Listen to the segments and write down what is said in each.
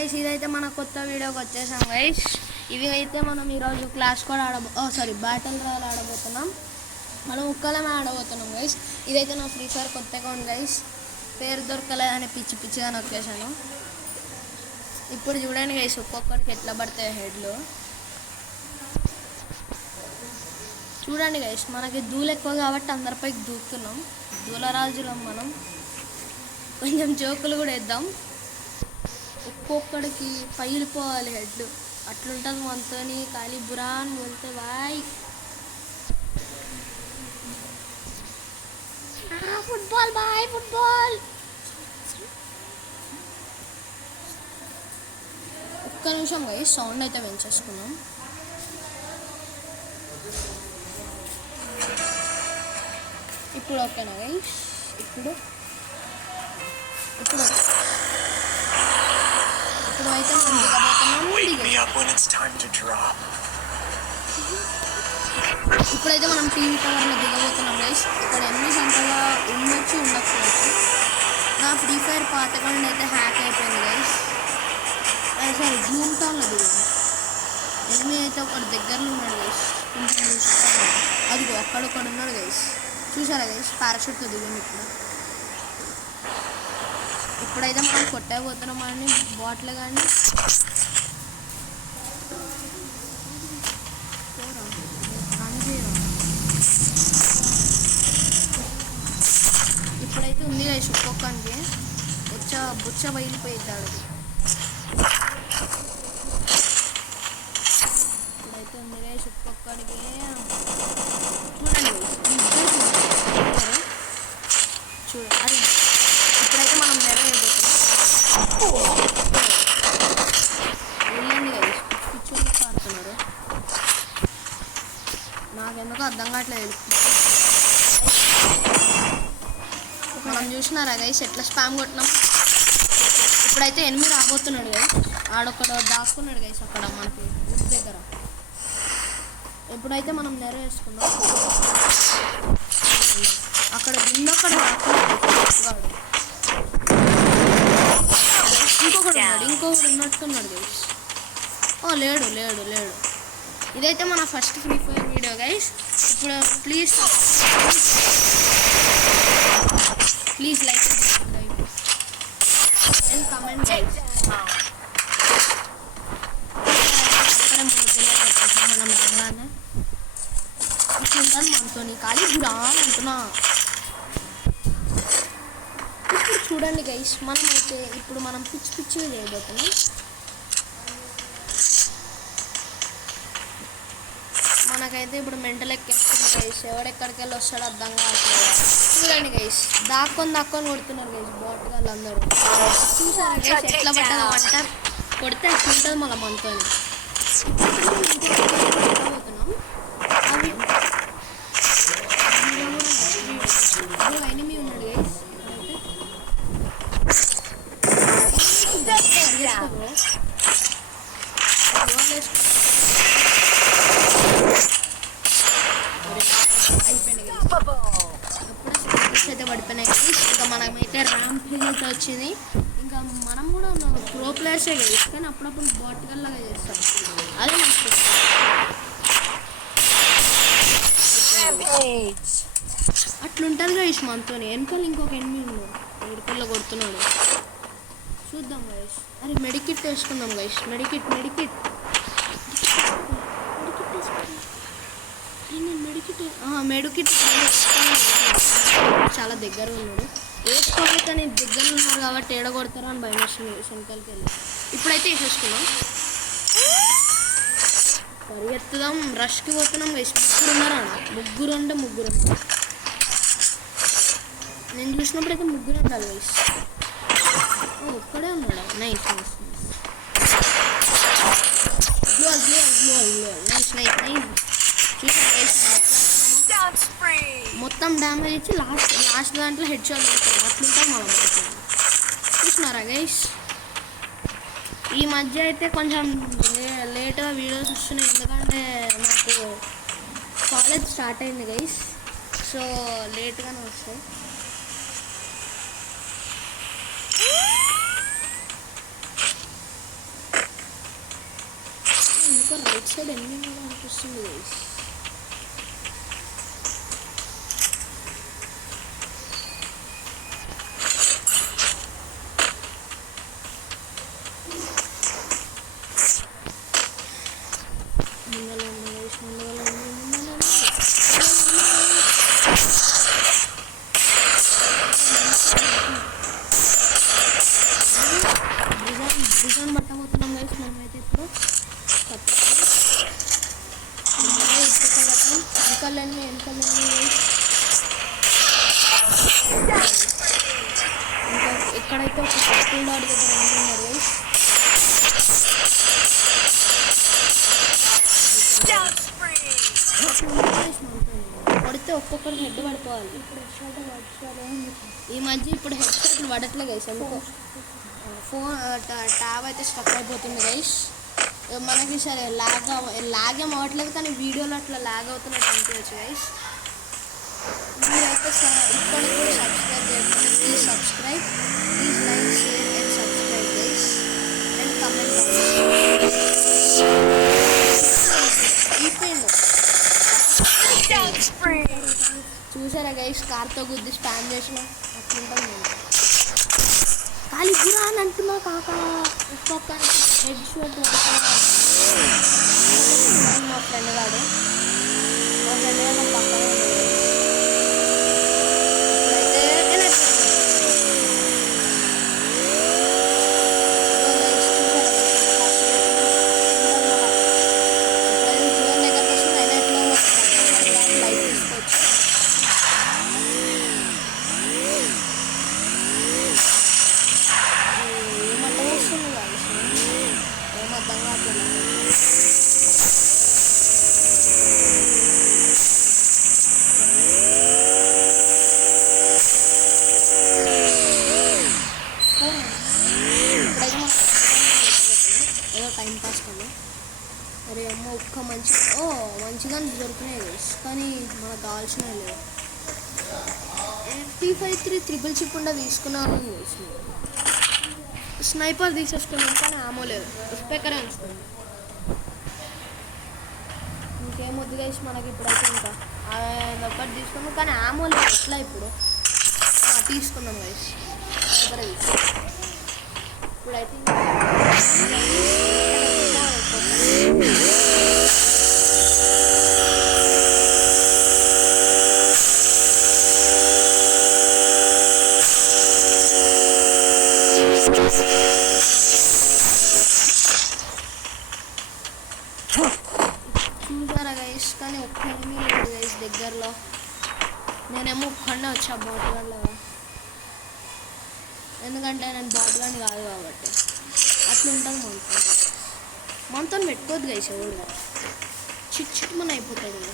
Guys ఇదైతే మన కొత్త వీడియోకి వచ్చేసాం గైస్. ఇవి అయితే మనం ఈరోజు క్లాష్ కూడా బ్యాటిల్ రాయల్ ఆడబోతున్నాం. మనం ఒక్కలమే ఆడబోతున్నాం గైస్. ఇదైతే నా ఫ్రీ ఫైర్ కొత్త అకౌంట్ గైస్. పేరు దొరకలేదు అని పిచ్చి పిచ్చిగా నొక్కేసాను. ఇప్పుడు చూడండి గైస్ ఒక్కొక్కరికి ఎట్లా పడతాయి హెడ్లో. చూడండి గైస్, మనకి దూలు ఎక్కువ కాబట్టి అందరిపైకి దూకుతున్నాం. దూలరాజులం మనం. కొంచెం జోకులు కూడా వేద్దాం. ఒక్కొక్కడికి పగిలిపోవాలి హెడ్, అట్లుంటుంది మనతోని. ఖాళీ బురాన్ వెళ్తే బాయ్. Football bye, football. ఒక్క నిమిషం గైస్, సౌండ్ అయితే పెంచేసుకున్నాం. ఇప్పుడు ఓకేనా గైస్? ఇప్పుడు అయితే మనం ఇప్పుడైతే మనం టీవీ టవర్లో దిగబోతున్నాం గైస్. ఇక్కడ ఎన్ని గంటల ఉండొచ్చు ఉండకపోవచ్చు. నా ఫ్రీ ఫైర్ పాత అకౌంట్ అయితే హ్యాక్ అయిపోయింది గైస్. సారీ, జూమ్ టౌన్లో దిగాను. ఎనిమిది అయితే ఒకటి దగ్గరలో ఉన్నాడు గైస్. కొంచెం చూసుకోవాలి. అదిగో అక్కడొక్కడు ఉన్నాడు గైస్. చూసారా గైస్, పారాషూట్తో దిగాను. ఇప్పుడైతే మనం కొట్టకపోతున్నాం అని బాటిల్ కానీ ఇప్పుడైతే ఉంది గైస్ ఒక్కొక్కరికి బుచ్చ బయలుపోయిద్దాడు. ఇప్పుడైతే ఉంది గైస్ ఒక్కొక్కడికి. చూడండి అది. ఇప్పుడైతే మనం నెరవేరబోతున్నాం. వెళ్ళండి గైస్, పిచ్చి ఆడుతున్నారు. నాకెందుకు అర్థం కావట్లేదు. మనం చూసినారా గైస్ ఎట్లా స్పామ్ కొట్టినాం. ఇప్పుడైతే ఎనిమిది రాబోతున్నాడు గైస్. ఆడొక్కడు దాక్కున్నాడు గైస్ అక్కడ మనకి ఊరి దగ్గర. ఎప్పుడైతే మనం నెరవేర్చుకున్నాం అక్కడ ఇంకొకడు ఇంకొకడు ఉన్నట్టున్నాడు గైస్. లేడు. ఇదైతే మన first free fire video guys. ఇప్పుడు please like and comment guys. మనం రాగానే ఇట్లుంటాను మనతో ఖాళీ గురా అంటున్నా. ఇప్పుడు చూడండి గైస్, మనమైతే ఇప్పుడు మనం పిచ్చిగా చేయబోతున్నాం. మనకైతే ఇప్పుడు మెంటల్ ఎక్కేస్తుంది గైస్. ఎవడెక్కడికి వెళ్ళి వస్తాడో అర్థం కావట్లేదు. చూడండి గైస్, దాక్కొని కొడుతున్నారు గైస్ బాట్ వాళ్ళందరూ. చూసారా గైస్ ఎట్లా పడ్డదో వంట కొడితే అట్లుంటుంది మళ్ళీ మనతో. అవి ఎనిమిది ఉన్నాడు గైస్. అయితే పడిపోయినాయి. ఇంకా మనమైతే ర్యాంప్ అయితే వచ్చింది. ఇంకా మనం కూడా ప్రో ప్లేయర్సే గైస్, కానీ అప్పుడప్పుడు బాటికల్లాగా చేస్తాం. అదే మనకు అట్లుంటుంది గైస్ మనతో. వెనకాల ఇంకొక ఎనిమిది ఉన్నాడు, ఎడుకల్లో కొడుతున్నాడు. చూద్దాం గైస్. అరే మెడికిట్ వేసుకుందాం గైస్. మెడికిట్ చాలా దగ్గర ఉన్నాడు. వేసుకోవాలి కానీ దగ్గర ఉన్నారు కాబట్టి ఏడ కొడతారో అని భయం వస్తుంది వెనకాలకి వెళ్ళి. ఇప్పుడైతే వేసేసుకున్నాం. పరిగెత్తుదాం, రష్కి పోతున్నాం గైస్. ముగ్గురు అంటే ముగ్గురు. నేను చూసినప్పుడు అయితే ముగ్గురు ఉండాలి గైస్. ఒక్కడే ఉన్నాడా? నైస్. మొత్తం డ్యామేజ్ ఇచ్చి లాస్ట్ దాంట్లో హెడ్ షాట్ కొడుతుంది. అట్లుంటాం మనం. చూసినారా గైస్? ఈ మధ్య అయితే కొంచెం లేట్గా వీడియోస్ వస్తున్నాయి, ఎందుకంటే నాకు కాలేజ్ స్టార్ట్ అయింది గైస్. సో లేట్గానే వస్తాయి. ఇంకా రైట్ సైడ్ ఎన్ని అనిపిస్తుంది గైస్. డిజైన్ పట్టబోతున్నాం గైస్ మనమైతే ఇప్పుడు వెనకాలండి ఇంకా ఎక్కడైతే ఒక స్కూల్ డాట్ దగ్గర ఉన్నారు గైస్. పడితే ఒక్కొక్కరు హెడ్ పడిపోవాలి. ఈ మధ్య ఇప్పుడు హెడ్ షాట్లు పడట్లే గైస్. ఎందుకో ఫోన్ ట్యాబ్ అయితే స్టక్ అయిపోతుంది గైస్. మనకి సరే లాగ్ ఏం అవ్వట్లేదు కానీ వీడియోలో అట్లా లాగ్ అవుతున్నట్టు అనిపించచ్చు గైస్. మీరైతే ఇక్కడ కూడా సబ్స్క్రైబ్ చేయకపోతే please subscribe, please like, share and subscribe guys and comment. చూసారా గైస్ కార్తో గుద్ది స్పాన్ చేసిన అట్లుంటుంది. ఖాళీ బురా అని అంటున్నా కాక ఒక్కొక్క హెడ్ షాట్ మా ఫ్రెండ్ గాడు పక్కన టైం పాస్ కదా. అరే అమ్మ ఒక్క మంచిగా దొరికినాయి కానీ మనకు కావాల్సినవి లేవు. T53 ట్రిపుల్ చిప్ ఉండ తీసుకున్నాను. స్నైపర్ తీసేసుకున్నాం కానీ ఆమో లేదు, స్పీకరే ఉంచుకున్నాం. ఇంకేం వద్దు గైస్ మనకి ఇప్పుడైతే ఇంకా ఒకటి తీసుకున్నాం కానీ ఆమో లేదు. ఎట్లా ఇప్పుడు తీసుకున్నాం గైస్. ఇప్పుడైతే చూసారా గైస్ కానీ ఒక్క ఎనిమిది లేదు గైస్ దగ్గరలో. నేనేమో ఒక్కడే వచ్చా బాటిల్లాగా, ఎందుకంటే నేను బాటిల్ కాదు కాబట్టి అట్లా ఉంటుంది. మనతో పెట్టుకోవద్దు గైస్, ఎవరు చిట్ మన అయిపోతుంది.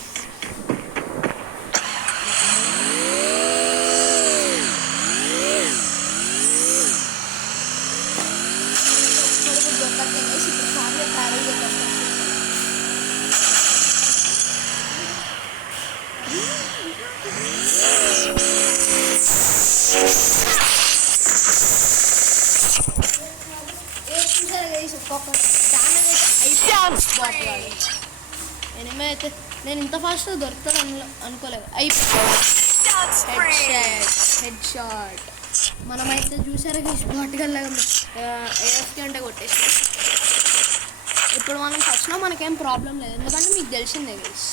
అయితే నేను ఇంత ఫాస్ట్గా దొరుకుతాను అనుకోలేదు. హెడ్ షాట్ మనమైతే చూసారా బాటికల్లా ఏఎఫ్కే అంటే కొట్టేసి. ఇప్పుడు మనం వచ్చినా మనకేం ప్రాబ్లం లేదు, ఎందుకంటే మీకు తెలిసిందే గైస్.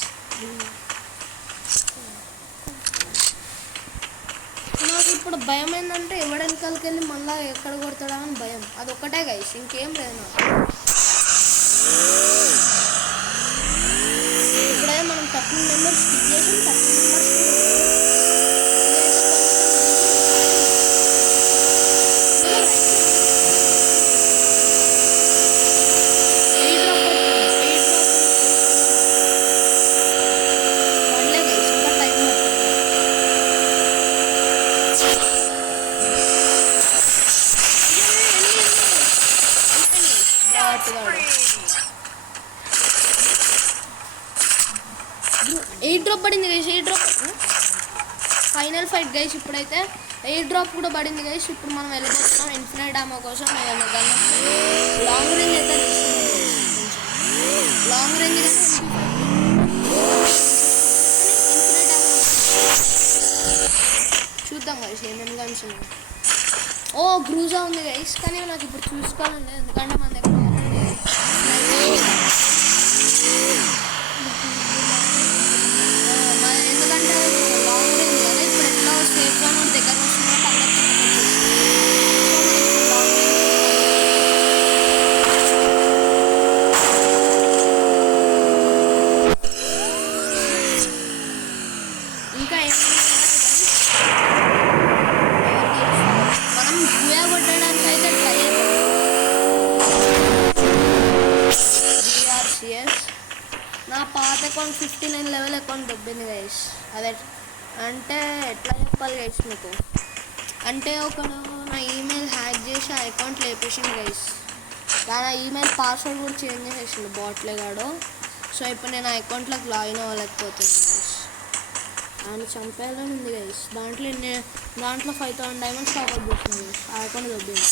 నాకు ఇప్పుడు భయం ఏంటంటే ఎవడెనకాలకి వెళ్ళి మళ్ళీ ఎక్కడ కొడతాడా అని భయం. అదొక్కటే గైస్, ఇంకేం లేదు నాకు. ఇప్పుడే మనం 13 మెంబర్స్ స్కిప్ చేసాం. 13 మెంబర్స్ ఎయిర్ డ్రాప్ పడింది guys. Air drop final fight guys. ఇప్పుడైతే ఎయిర్ డ్రాప్ కూడా పడింది గైస్. ఇప్పుడు మనం వెళ్ళిపోతున్నాం ఇన్ఫినైట్ డామో కోసం. లాంగ్ రేంజ్ అయితే గైస్ ఏమేమి గన్స్ ఉన్నాయి. ఓ గ్రూజా ఉంది గైస్, కానీ నాకు ఇప్పుడు చూసుకోవాలండి ఎందుకంటే మన దగ్గర ఎందుకంటే లాంగ్ రేంజ్ కదా, ఇప్పుడు ఎట్లా సేఫ్గా మన దగ్గర వస్తున్నట్టు అందరికీ ఇంకా మనం భూయా కొట్టడానికి అయితే ట్రై BRCS. నా పాత అకౌంట్ 59 లెవెల్ అకౌంట్ దొబ్బింది గైస్. అదే అంటే ఎట్లా చెప్పాలి గైస్ మీకు, అంటే ఒకడు నా ఈమెయిల్ హ్యాక్ చేసి ఆ అకౌంట్ లేపేసింది గైస్. దాని ఈమెయిల్ పాస్వర్డ్ కూడా చేంజ్ చేసేసిండు బాట్లే కాడు. సో ఇప్పుడు నేను ఆ అకౌంట్లోకి లాగిన్ అవ్వలేకపోతున్నాను గైస్. ఆయన చంపేయాలని ఉంది గైస్. దాంట్లో 5000 డైమండ్స్ టాప్అప్ చేసింది గైస్. ఆ అకౌంట్ దొబ్బింది.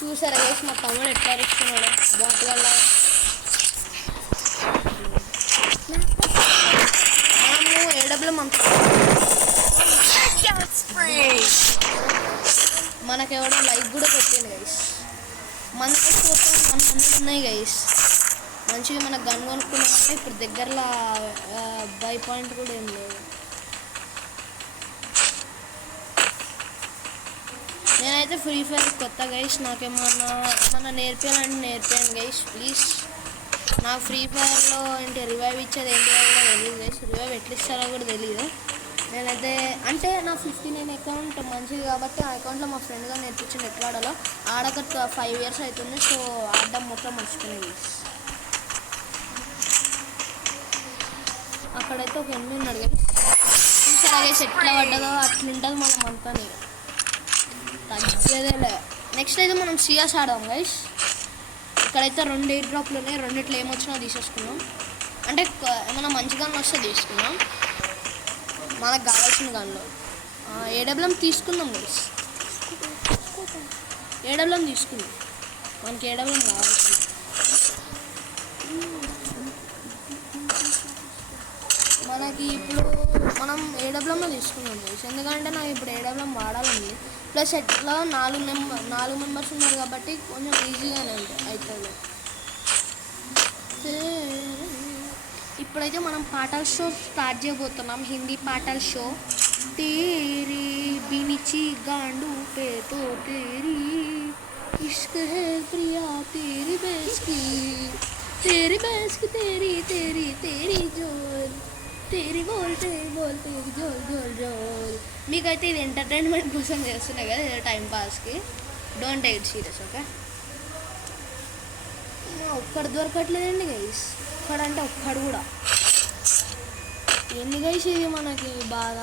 చూసారా గైస్ మా తమ్ముడు ఎట్లా ఇస్తున్నాడు బాట్ వల్ల. మనము ఏడబ్లో మనకెవడో లైక్ కూడా పెట్టింది గైస్. మన దగ్గర 100 ఉన్నాయి గైస్. మంచిగా మనకు గన్ కొనుక్కున్నామంటే ఇప్పుడు దగ్గరలో బై పాయింట్ కూడా ఏం లేదు. నేనైతే ఫ్రీ ఫైర్ కొత్త గైస్, నాకేమన్నా నేర్పించాలంటే నేర్పాను గైస్ ప్లీజ్. నాకు ఫ్రీ ఫైర్లో ఏంటి రివైవ్ ఇచ్చేది ఏంటి కూడా తెలియదు గైస్. రివైవ్ ఎట్లా ఇస్తారో కూడా తెలియదు. నేనైతే అంటే నా 59 అకౌంట్ మంచిది కాబట్టి ఆ అకౌంట్లో మా ఫ్రెండ్గా నేర్పించింది ఎట్లా ఆడాలో. ఆడక 5 years అవుతుంది. సో ఆడడం మొత్తం మర్చిపోయింది గైస్. అక్కడైతే ఒక ఎన్ని ఉన్నాడు గైస్. చూసారా గైస్ ఎట్లా పడ్డదో అట్లుంటుంది మనం అంతా తగ్గేదేలే. నెక్స్ట్ అయితే మనం సియాస్ ఆడాం గైస్. ఇక్కడైతే 2 ఎయిర్ డ్రాప్లు ఉన్నాయి. రెండిట్లో ఏమొచ్చినా తీసేసుకున్నాం. అంటే ఏమైనా మంచి గన్లు వస్తే తీసుకున్నాం, మనకు కావాల్సిన గన్లు. ఏడబ్ల్యూఎం తీసుకుందాం గైస్. ఏడబ్ల్యూఎం తీసుకుందాం, మనకి ఏడబ్ల్యూఎం కావాల్సింది. మనకి ఇప్పుడు మనం ఏడబ్ల్యూఎంలో తీసుకున్నాం గైస్. ఎందుకంటే నాకు ఇప్పుడు ఏడబ్ల్యూఎం వాడాలండి. ప్లస్ ఎట్లా 4 మెంబర్స్ ఉన్నారు కాబట్టి కొంచెం ఈజీగానే అవుతుంది. ఇప్పుడైతే మనం పాటల షో స్టార్ట్ చేయబోతున్నాం. హిందీ పాటల షో. తేరీ బినిచి గాండు పేతో తేరీ ఇష్క్ హే ప్రియా తేరీ బేస్కి తేరీ తేరీ తేరీ తేరీ జోల్ తేరీ బోల్ తేరీ జోల్ జోల్ జోల్. మీకైతే ఇది ఎంటర్టైన్మెంట్ కోసం చేస్తున్నాయి కదా, టైం పాస్కి. Don't take it serious, okay. ఒక్కడు దొరకట్లేదండి గైస్. ఒక్కడంటే ఒక్కడు కూడా. ఎన్ని గైస్ ఇది మనకి బాధ.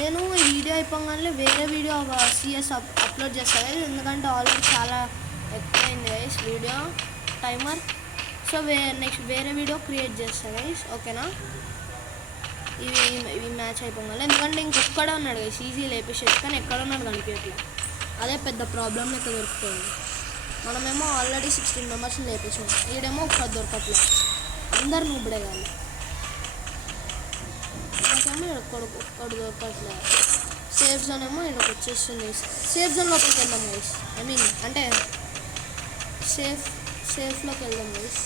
నేను ఈ వీడియో అయిపోగానే వేరే వీడియో సిఎస్ అప్లోడ్ చేస్తాను. ఎందుకంటే ఆల్రెడీ చాలా ఎక్కువైంది guys video timer. So next వేరే వీడియో క్రియేట్ చేస్తాను గైస్, ఓకేనా. ఇవి మ్యాచ్ అయిపోగానే, ఎందుకంటే ఇంకొక్కడే ఉన్నాడు గైస్. ఈజీ లేపేసేసి కానీ ఎక్కడ ఉన్నాడు కనిపించట్లేదు. అదే పెద్ద ప్రాబ్లం లెక్క దొరుకుతుంది. మనమేమో ఆల్రెడీ 16 మెంబర్స్ని లేపేసాం. ఈడేమో ఒక్కడు దొరకట్లేదు. అందరు నువ్వుడే కానీ నాకేమో ఒక్కడు దొరకట్లేదు. సేఫ్ జోన్ ఏమో ఇక్కడికి వచ్చేస్తుంది. సేఫ్ జోన్ లోపలికి వెళ్దాం గైస్. ఐ మీన్ అంటే సేఫ్లోకి వెళ్దాం గైస్.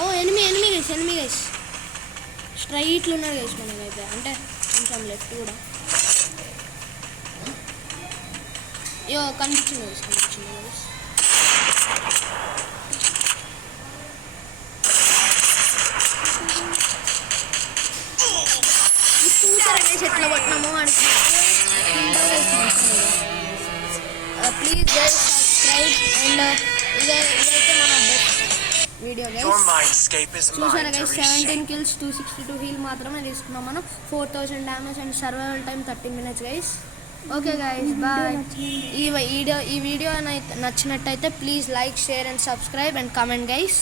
ఓ ఎనిమి గైస్ స్ట్రైట్లు ఉన్నాడు గైస్ మనకైతే. అంటే కొంచెం లెఫ్ట్ కూడా కనిపించింది గైస్. చూసారా గైస్ ఎట్లా పట్టినామో ప్లీజ్ గైస్ సబ్స్క్రైబ్. అండ్ ఇదైతే మన బెస్ట్ వీడియో గైస్. చూసారా గైస్ 17 kills 262 హీల్ మాత్రమే తీసుకున్నాం మనం. 4000 damage and survival time 30 minutes guys. Okay guys bye. ఈ వీడియో నచ్చినట్టయితే please like share and subscribe and comment guys.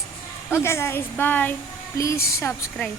Okay guys bye. Please subscribe.